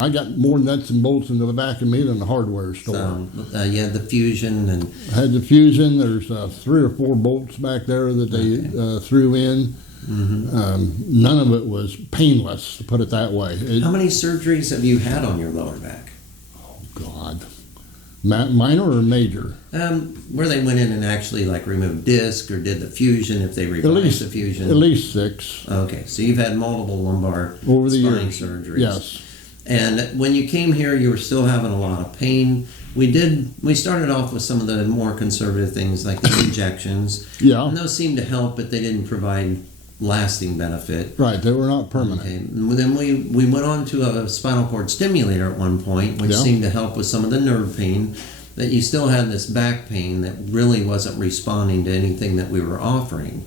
I got more nuts and bolts in the back of me than the hardware store. So you had the fusion and I had the fusion. There's 3 or 4 bolts back there that they threw in. Mm-hmm. None of it was painless, to put it that way. How many surgeries have you had on your lower back? Oh, God. Minor or major? Where they went in and actually like removed disc or did the fusion if they revised the fusion? At least 6. Okay, so you've had multiple lumbar over the spine years. surgeries. Yes. And when you came here, you were still having a lot of pain. We started off with some of the more conservative things like the injections. Yeah. And those seemed to help, but they didn't provide lasting benefit. Right, they were not permanent. Okay. And then we went on to a spinal cord stimulator at one point, which seemed to help with some of the nerve pain. That you still had this back pain that really wasn't responding to anything that we were offering.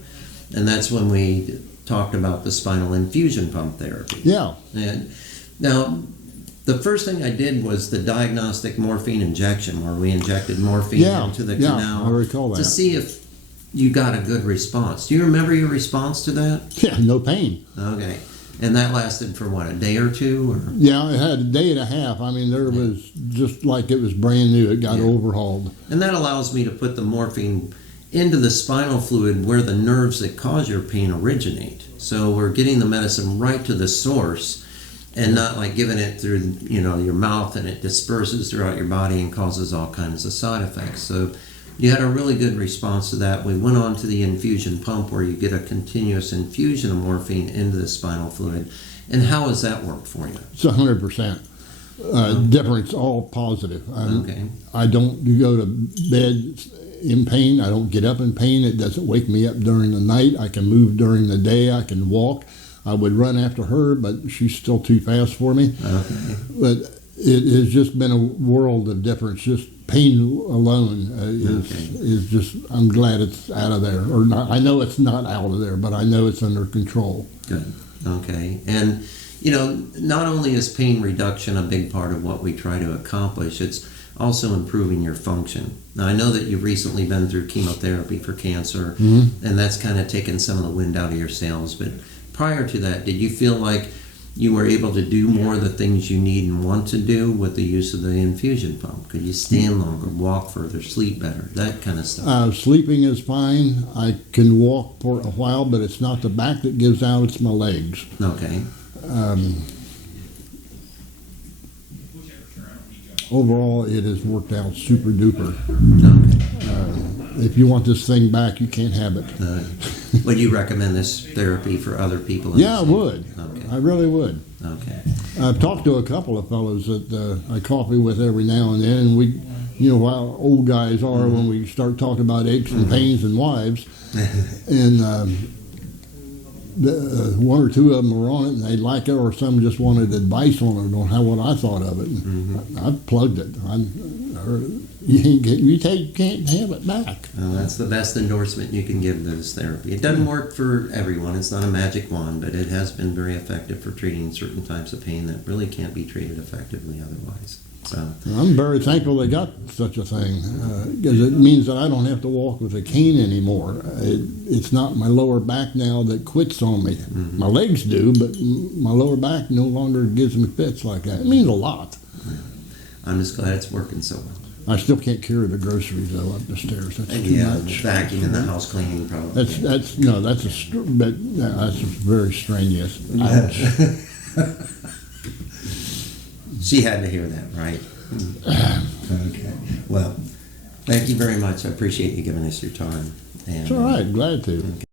And that's when we talked about the spinal infusion pump therapy. Yeah. And now, the first thing I did was the diagnostic morphine injection, where we injected morphine into the canal I recall that. to see if you got a good response. Do you remember your response to that? Yeah, no pain. Okay. And that lasted for what, a day or two? Or? Yeah, it had a day and a half. I mean, there was just like it was brand new. It got overhauled. And that allows me to put the morphine into the spinal fluid where the nerves that cause your pain originate. So we're getting the medicine right to the source and not like giving it through, your mouth and it disperses throughout your body and causes all kinds of side effects. So you had a really good response to that. We went on to the infusion pump where you get a continuous infusion of morphine into the spinal fluid. And how has that worked for you? It's 100%. Difference, all positive. Okay. I don't go to bed in pain. I don't get up in pain. It doesn't wake me up during the night. I can move during the day. I can walk. I would run after her, but she's still too fast for me. Okay. But it has just been a world of difference. Just pain alone is just, I'm glad it's out of there. Or not, I know it's not out of there, but I know it's under control. Good. Okay. And, not only is pain reduction a big part of what we try to accomplish, it's also improving your function. Now, I know that you've recently been through chemotherapy for cancer, and that's kind of taken some of the wind out of your sails. But prior to that, did you feel like you were able to do more of the things you need and want to do with the use of the infusion pump? Could you stand longer, walk further, sleep better, that kind of stuff? Sleeping is fine. I can walk for a while, but it's not the back that gives out, it's my legs. Okay. Overall, it has worked out super duper. Okay. If you want this thing back, you can't have it. Would you recommend this therapy for other people? Yeah, I would. Okay. I really would. Okay. I've talked to a couple of fellows that I coffee with every now and then, and we, how old guys are when we start talking about aches and pains and wives, and one or two of them were on it and they like it, or some just wanted advice on it, on what I thought of it. And I plugged it. You can't have it back. Well, that's the best endorsement you can give this therapy. It doesn't work for everyone. It's not a magic wand, but it has been very effective for treating certain types of pain that really can't be treated effectively otherwise. So I'm very thankful they got such a thing, because it means that I don't have to walk with a cane anymore. It's not my lower back now that quits on me. My legs do, but my lower back no longer gives me fits like that. It means a lot. I'm just glad it's working so well. I still can't carry the groceries though up the stairs. That's too much. The vacuum and the house cleaning probably. That's very strenuous. She had to hear that, right? Okay. Well, thank you very much. I appreciate you giving us your time. And, It's all right. Glad to. Okay.